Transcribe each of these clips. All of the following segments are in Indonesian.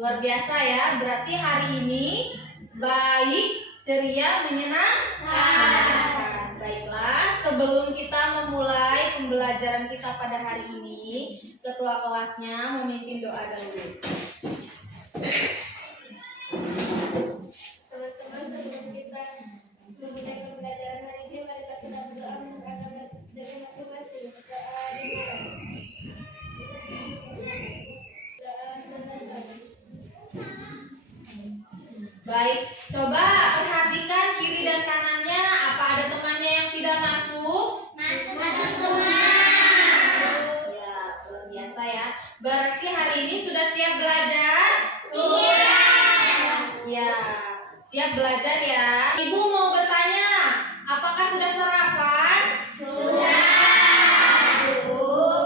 Luar biasa ya, berarti hari ini baik, ceria, menyenangkan. Baiklah, sebelum kita memulai pembelajaran kita pada hari ini, ketua kelasnya memimpin doa dahulu. Teman-teman, sebelum kita memulai pembelajaran hari ini, mari kita berdoa menggunakan dari masing-masing. Baik, coba perhatikan kiri dan kanannya. Apa ada temannya yang tidak masuk? Masuk semua. Ya, luar biasa ya. Berarti hari ini sudah siap belajar? Siap. Ya, siap belajar ya. Ibu mau bertanya, apakah sudah sarapan? Sudah.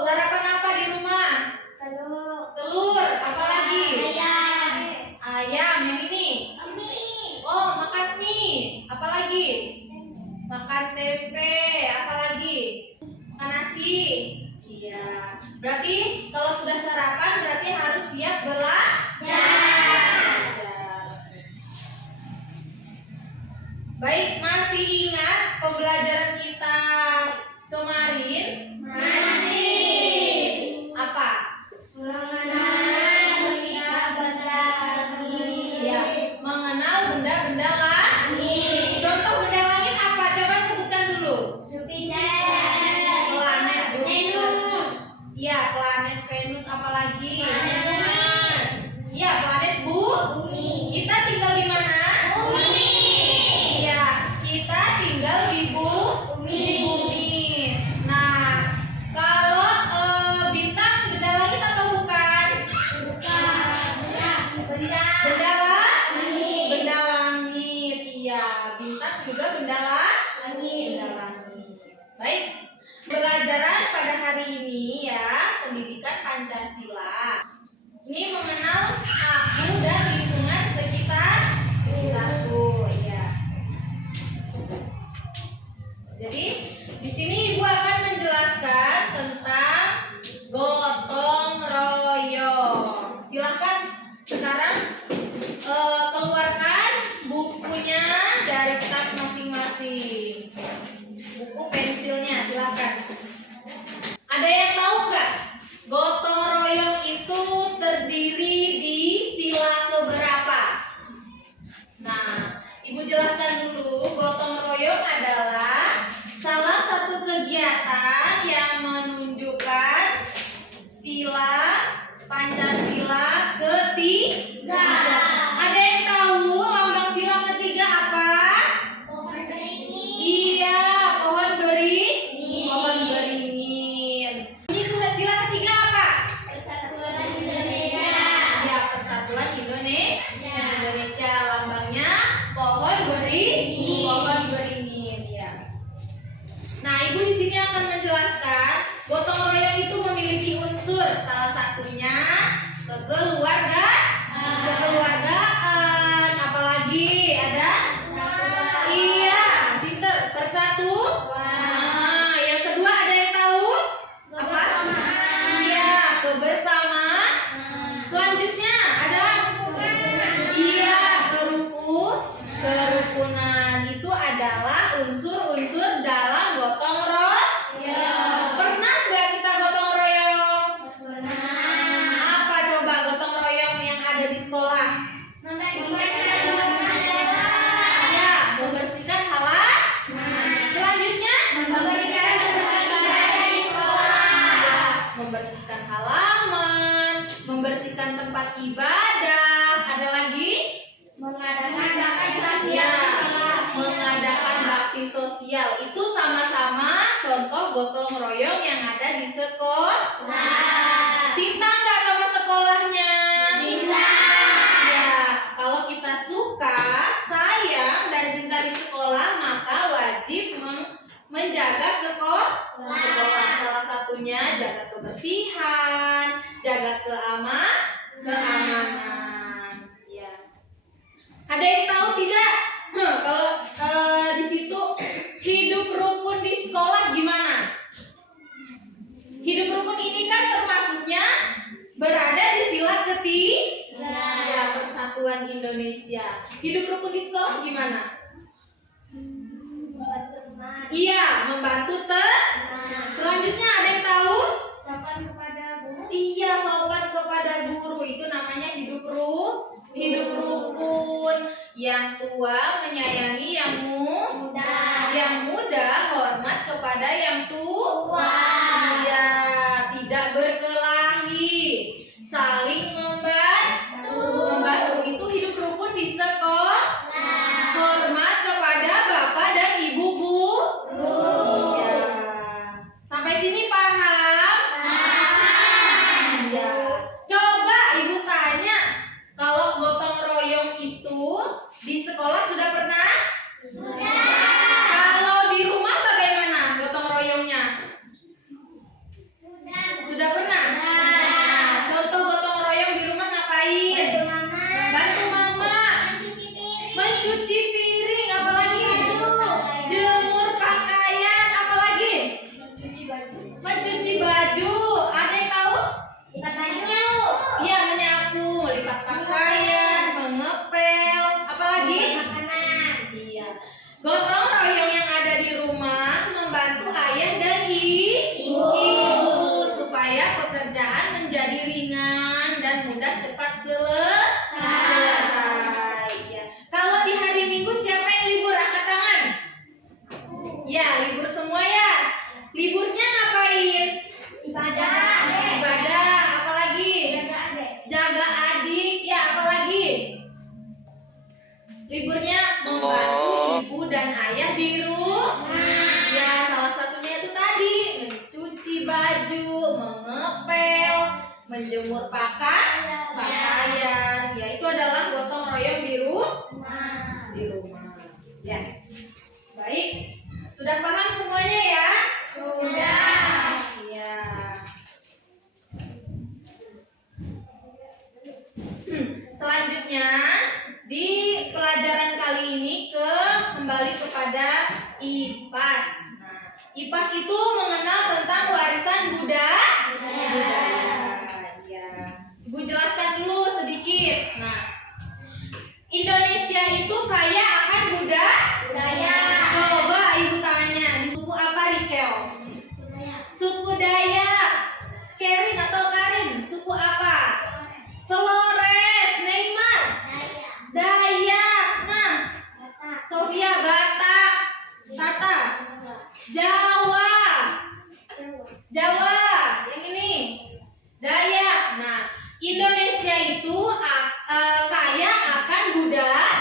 Sarapan apa di rumah? Telur, apa lagi? Ayam, yang ini? Oh, makan mie. Apa lagi? Makan tempe. Apa lagi? Makan nasi. Iya. Berarti kalau sudah sarapan berarti harus siap belajar. Baik, masih ingat pembelajaran kita kemarin? Masih. Apa? Mengenal benda-benda langit. Ya, mengenal benda-benda langit. Contoh benda langit apa? Coba sebutkan dulu. Jupiter. Planet Jupiter. Venus. Iya, planet Venus, apalagi? Planet Bumi. Iya, planet Bumi. Kita tinggal di mana? Bumi. Iya, kita tinggal di bumi. Nah, kalau bintang benda langit atau bukan? Benda langit. Benda langit. Iya, bintang juga benda langit. Baik. Pembelajaran pada hari ini ya, pendidikan Pancasila. Ini mengenal aku dan lingkungan sekitarku, ya. Jadi, di sini Ibu akan menjelaskan tentang gotong royong. Silakan sekarang keluarkan bukunya dari tas masing-masing. Buku pensilnya, silakan. Ada yang tahu nggak? Gotong royong itu terdiri di sila keberapa? Nah, Ibu jelaskan dulu. Gotong royong adalah salah satu kegiatan yang menunjukkan sila Pancasila ketiga. Ada yang tahu lambang sila ketiga apa? Iya, pohon beringin. Bunyi sila ketiga apa? Persatuan Indonesia. Ya, Persatuan Indonesia. Lambangnya pohon beringin. Ya. Nah, Ibu di sini akan menjelaskan gotong royong itu memiliki unsur, salah satunya kekeluargaan. Apalagi ada? Iya, pinter. Nah, yang kedua ada yang tahu? Apa? Iya, kebersamaan. Selanjutnya ada? Iya, kerukunan. Itu adalah unsur-unsur dalam gotong royong. Pernah nggak kita gotong royong? Apa coba gotong royong yang ada di sekolah? Ya, membersihkan halaman. Selanjutnya? Membersihkan halaman, membersihkan tempat ibadah. Ada lagi? Mengadakan bakti sosial. Itu sama-sama contoh gotong royong yang ada di sekolah. Cinta nggak sama sekolahnya? Ya, kalau kita suka, sayang, dan cinta di sekolah, maka wajib menjaga sekolah. Salah satunya jaga kebersihan, jaga keamanan. Ya. Ada yang tahu tidak? Kalau di situ hidup rukun di sekolah gimana? Hidup rukun ini kan termasuknya berada di sila ketiga. Kesatuan Indonesia. Hidup rukun di sekolah gimana? Membantu teman. Iya, membantu teman. Selanjutnya ada yang tahu? Sopan kepada guru. Iya, sopan kepada guru. Itu namanya hidup rukun. Yang tua menyayangi yang muda hormat kepada yang tua. Iya, tidak berkelahi, saling membantu itu hidup rukun di sekolah. Hormat kepada bapak dan ibu guru. Iya. Sampai sini paham? Iya. Coba ibu tanya, kalau gotong royong itu di sekolah sudah pernah? Sudah. Kalau di rumah bagaimana gotong royongnya? Sudah pernah? Nah, contoh gotong royong di rumah ngapain? Bantu mama. Mencuci piring, apalagi? Jemur pakaian, apalagi? Mencuci baju. Ada yang tahu? Iya, menyapu, melipat pakaian, mengepel, apalagi? Iya. Gotong royong yang ada di rumah membantu ayah dan ibu supaya pekerjaan menjadi ringan dan mudah cepat selesai. Ya. Kalau di hari Minggu siapa yang libur? Angkat tangan. Ya, libur semua ya. Liburnya ngapain? Ibadah, apalagi? Jaga adik, ya apalagi? Liburnya membantu ibu dan ayah di rumah. Ya, salah satunya itu tadi mencuci baju, mengepel, menjemur pakaian. Ya, itu adalah gotong royong di rumah. Ya. Baik. Sudah paham semuanya ya? Sudah. Iya. Selanjutnya di pelajaran kali ini kembali kepada IPAS. Nah, IPAS itu mengenal tentang warisan budaya. Ya. Ibu jelaskan dulu sedikit. Nah, Indonesia itu kaya akan budaya. Coba ibu tanya, di suku apa Rikel? Suku Dayak. Kerin atau Karin? Suku apa? Flores. Neymar? Dayak. Nah, Sofia Batak. Tata? Jawa. Yang ini Dayak. Nah, Indonesia itu kaya akan budaya.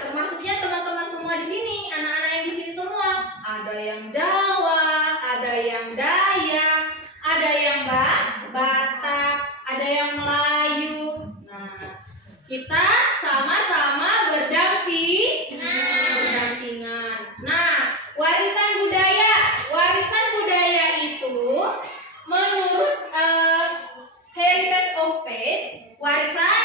Termasuknya teman-teman semua di sini, anak-anak yang di sini semua. Ada yang Jawa, ada yang Dayak, ada yang Batak, ada yang Melayu. Nah, kita sama-sama berdampingan. Nah, warisan budaya itu menurut Heritage of Pace, warisan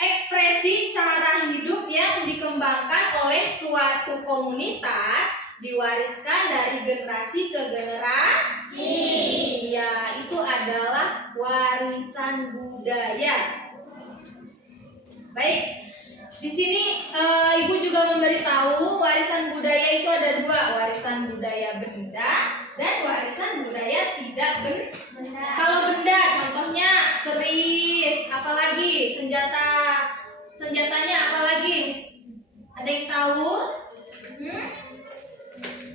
ekspresi cara hidup yang dikembangkan oleh suatu komunitas diwariskan dari generasi ke generasi. Ya, itu adalah warisan budaya. Baik, di sini ibu juga memberitahu warisan budaya itu ada dua, warisan budaya benda dan warisan budaya tidak benda. Kalau benda, contohnya keris, apalagi senjatanya apalagi? Ada yang tahu?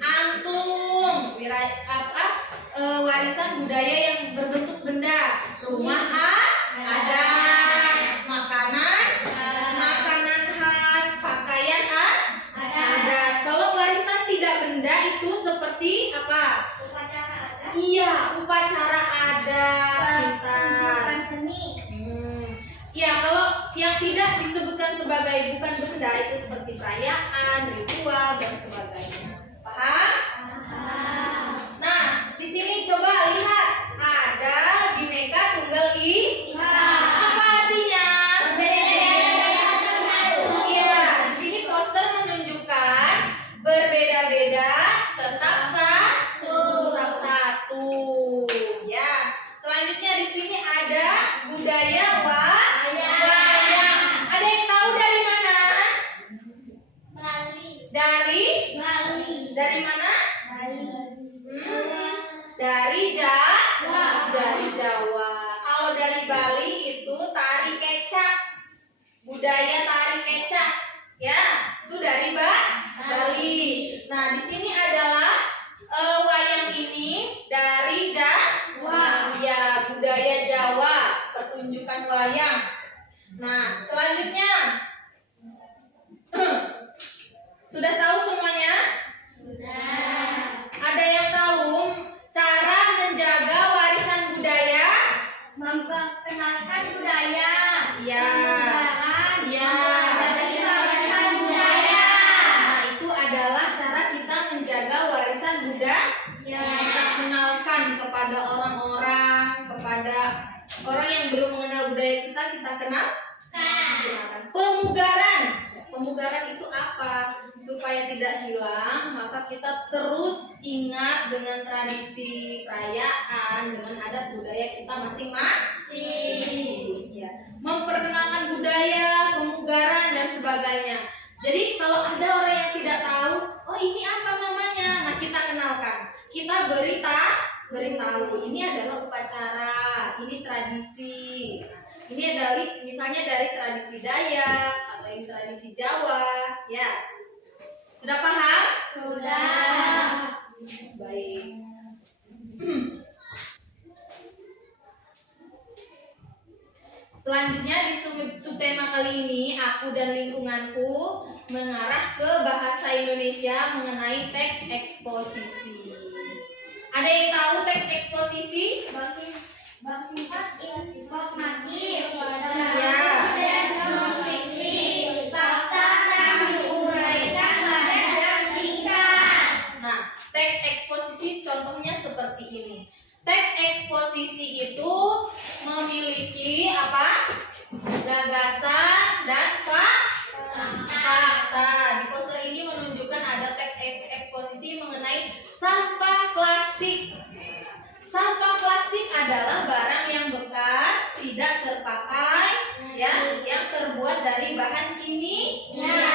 Angklung, warisan budaya yang berbentuk benda. Rumah ada, makanan khas, pakaian ada. Kalau warisan tidak benda itu seperti apa? Iya, upacara adat, pintar. Seni. Ya, kalau yang tidak disebutkan sebagai bukan benda itu seperti perayaan, ritual dan sebagainya. Paham? Nah, di sini coba lihat ada Bhinneka Tunggal Ika. Apa artinya? Iya, di sini poster menunjukkan berbeda-beda tetap satu. Ya. Selanjutnya di sini ada budaya budaya tari kecak. Ya, itu dari Bali. Nah, di sini adalah wayang ini dari Jawa. Ya, budaya Jawa, pertunjukan wayang. Nah, selanjutnya sudah tahu semuanya? Sudah. Ada yang tahu cara menjaga warisan budaya? Memperkenalkan budaya. Ya. Ya. Menjaga warisan budaya. Nah, itu adalah cara kita menjaga warisan budaya. Kita kenalkan kepada orang-orang, kepada orang yang belum mengenal budaya kita kenal. Pemugaran. Pemugaran itu apa? Supaya tidak hilang, maka kita terus ingat dengan tradisi perayaan, dengan adat budaya kita masing-masing. Ya. Memperkenalkan budaya, pemugaran dan sebagainya. Jadi kalau ada orang yang tidak tahu, oh ini apa namanya? Nah, kita kenalkan. Kita beritahu ini adalah upacara, ini tradisi. Ini dari misalnya dari tradisi Dayak atau ini tradisi Jawa, ya. Sudah paham? Sudah. Baik. Selanjutnya di subtema kali ini aku dan lingkunganku mengarah ke bahasa Indonesia mengenai teks eksposisi. Ada yang tahu teks eksposisi? Bersifat informatif Ya. dan non-fiksi, fakta yang diuraikan padat dan singkat. Nah, teks eksposisi contohnya seperti ini. Teks eksposisi itu memiliki apa? Gagasan dan fakta. Di poster ini menunjukkan ada teks eksposisi mengenai sampah plastik. Sampah plastik adalah barang yang bekas, tidak terpakai, ya, yang terbuat dari bahan kimia.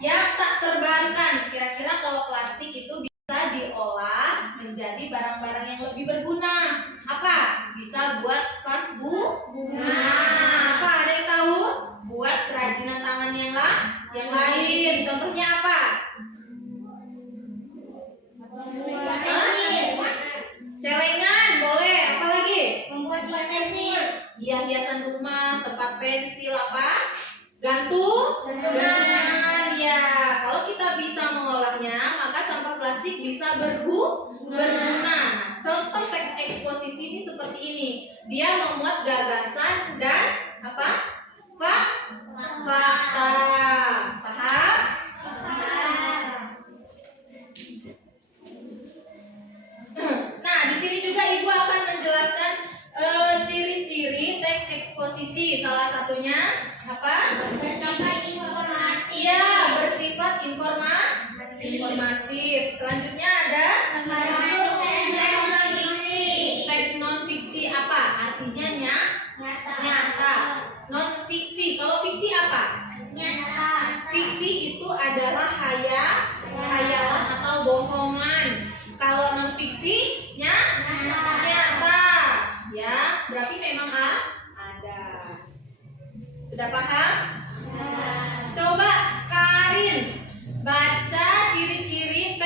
Yang tak terbarukan. Kira-kira kalau plastik itu bisa diolah menjadi barang-barang yang lebih berguna. Apa? Bisa buat vas bunga. Apa? Ada yang tahu? Buat kerajinan tangan yang lain. Contohnya apa? Celengan boleh. Apa lagi? Membuat pensil. Iya, hiasan rumah, tempat pensil apa? Gantungan. Ya, kalau kita bisa mengolahnya, maka sampah plastik bisa berguna. Contoh teks eksposisi ini seperti ini. Dia memuat gagasan dan apa? Fakta. Paham? Nah, di sini juga Ibu akan menjelaskan ciri-ciri teks eksposisi. Salah satunya apa? Bersifat informatif. Iya, bersifat informatif. Selanjutnya ada teks non fiksi. Apa? Artinya nyata. Non fiksi. Kalau fiksi apa? Nyata. Fiksi itu adalah hayalan atau bohongan. Kalau non fiksi nyata. Ya, berarti memang ada. Sudah paham? Coba Karin baca ciri-ciri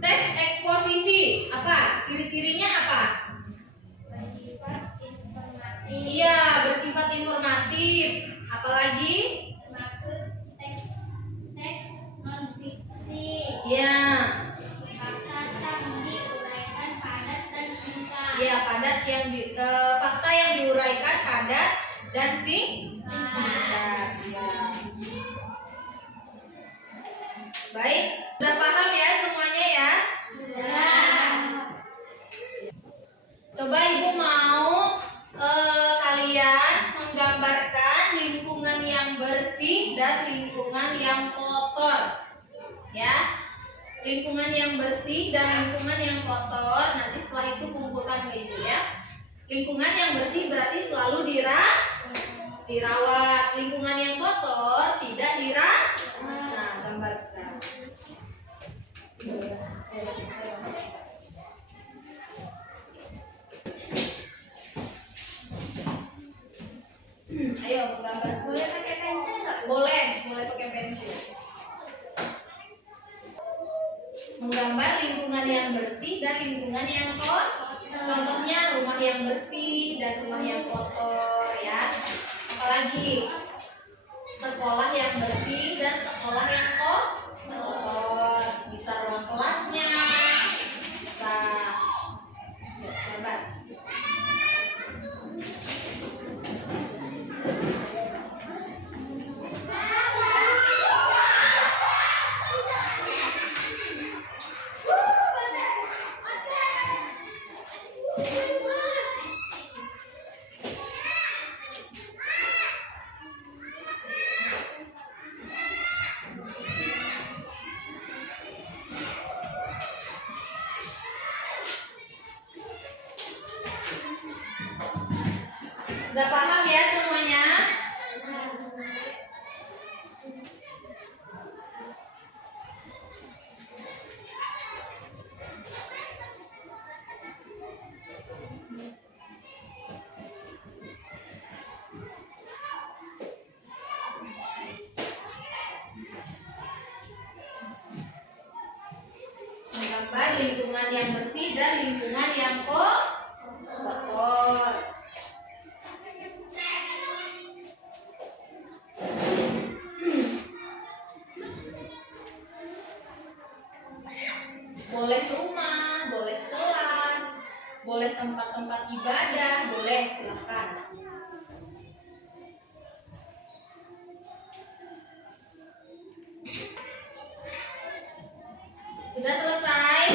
teks eksposisi. Apa? Ciri-cirinya apa? Bersifat informatif. Iya, bersifat informatif. Apalagi? Maksud teks non-fiksi. Ya. Fakta yang diuraikan padat dan singkat. Ya, fakta yang diuraikan padat dan singkat. Ya. Baik, sudah paham ya semuanya ya? Sudah. Coba Ibu mau kalian menggambarkan lingkungan yang bersih dan lingkungan yang kotor. Ya. Lingkungan yang bersih dan lingkungan yang kotor. Nanti setelah itu kumpulkan ke Ibu ya. Lingkungan yang bersih berarti selalu dirawat. Lingkungan yang kotor tidak dirawat. Nah, gambar sekarang. Ayo menggambar. Boleh pakai pensil nggak? Boleh pakai pensil. Menggambar lingkungan yang bersih dan lingkungan yang kotor. Contohnya rumah yang bersih dan rumah yang kotor ya. Apalagi sekolah yang bersih dan sekolah yang kotor. Bisa ruang kelasnya, bisa gambar. Sudah paham ya semuanya? Menggambar lingkungan yang bersih dan lingkungan yang kotor. Boleh rumah, boleh kelas, boleh tempat-tempat ibadah, boleh, silakan. Sudah selesai?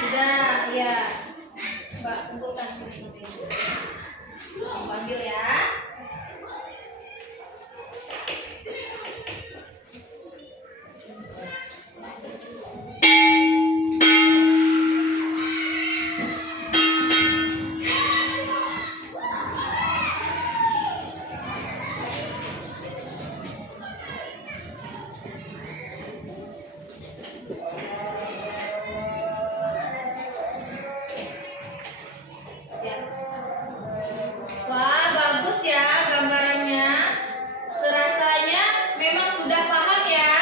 Sudah, ya. Mbak, kumpulkan sini. Panggil ya. Ya. Wah, bagus ya gambarannya. Serasanya memang sudah paham ya?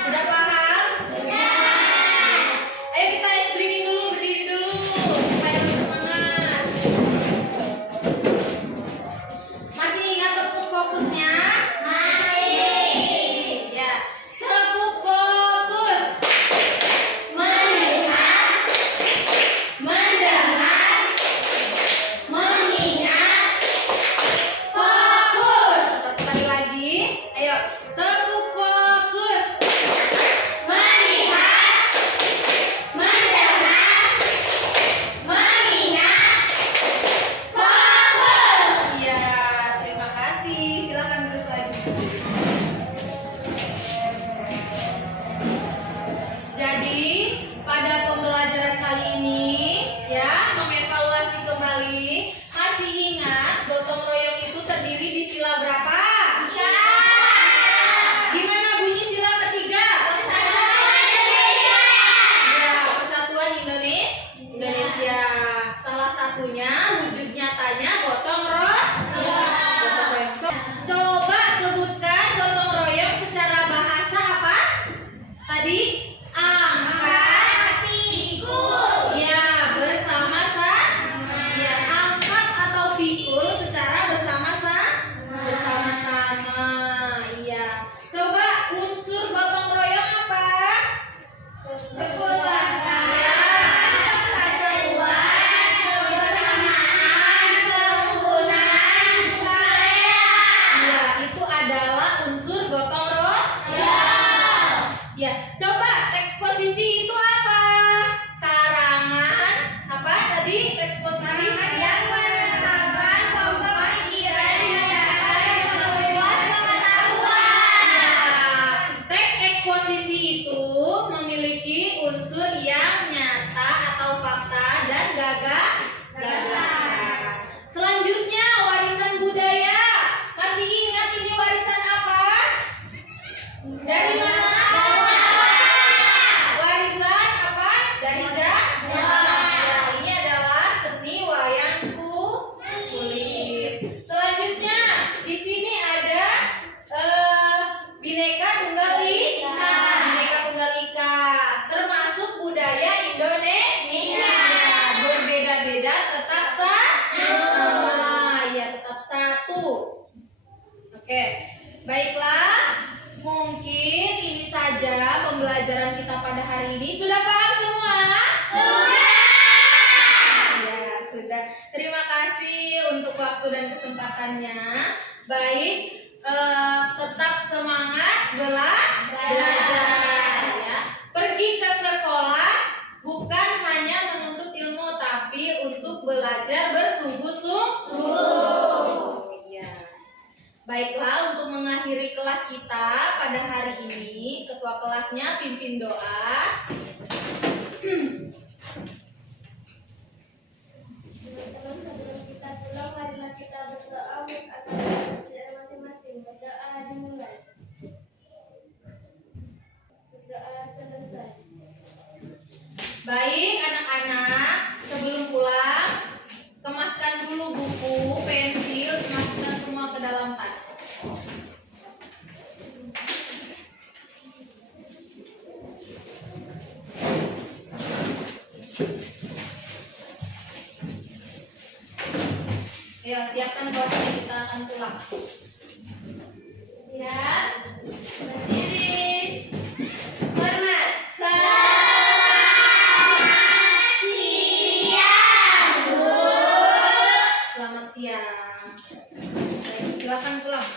Sudah paham? Ayo kita ice breaking dulu, berdiri dulu supaya lebih semangat. Masih ingat tepuk fokusnya? Masih. Ya. Tepuk fokus. Melihat, mendengar, mengingat, fokus. Satu kali lagi. Ayo, tepuk fokus. Melihat, mendengar, mengingat, fokus. Ya, terima kasih. Silakan duduk lagi. Jadi, pada pembelajaran kali ini ya, mengevaluasi kembali, masih ingat gotong royong itu terdiri di sila berapa? Ya. Gimana bunyi sila ketiga? Persatuan Indonesia. Ya, Persatuan Indonesia. Salah satunya wujud nyatanya gotong royong. Coba sebutkan gotong royong secara bahasa apa? Tadi angkat, pikul. Ya, bersama-sama. Ya, angkat atau pikul secara bersama-sama. Iya. Coba unsur gotong royong apa? Kekeluargaan, Ya. persatuan, kebersamaan. waktu dan kesempatannya. Baik, tetap semangat belajar ya. Pergi ke sekolah bukan hanya menuntut ilmu tapi untuk belajar bersungguh-sungguh. Ya. Baiklah, untuk mengakhiri kelas kita pada hari ini, ketua kelasnya pimpin doa. Teman-teman, sebelum kita pulang, marilah kita berdoa agar pelajaran masing-masing. Berdoa dimulai. Berdoa selesai. Baik anak-anak, sebelum pulang, kemaskan dulu buku, pensil, masukkan semua ke dalam tas. Ayo, siapkan kelasnya, kita akan pulang. Siap, berdiri, hormat. Selamat siang. Baik, silakan pulang.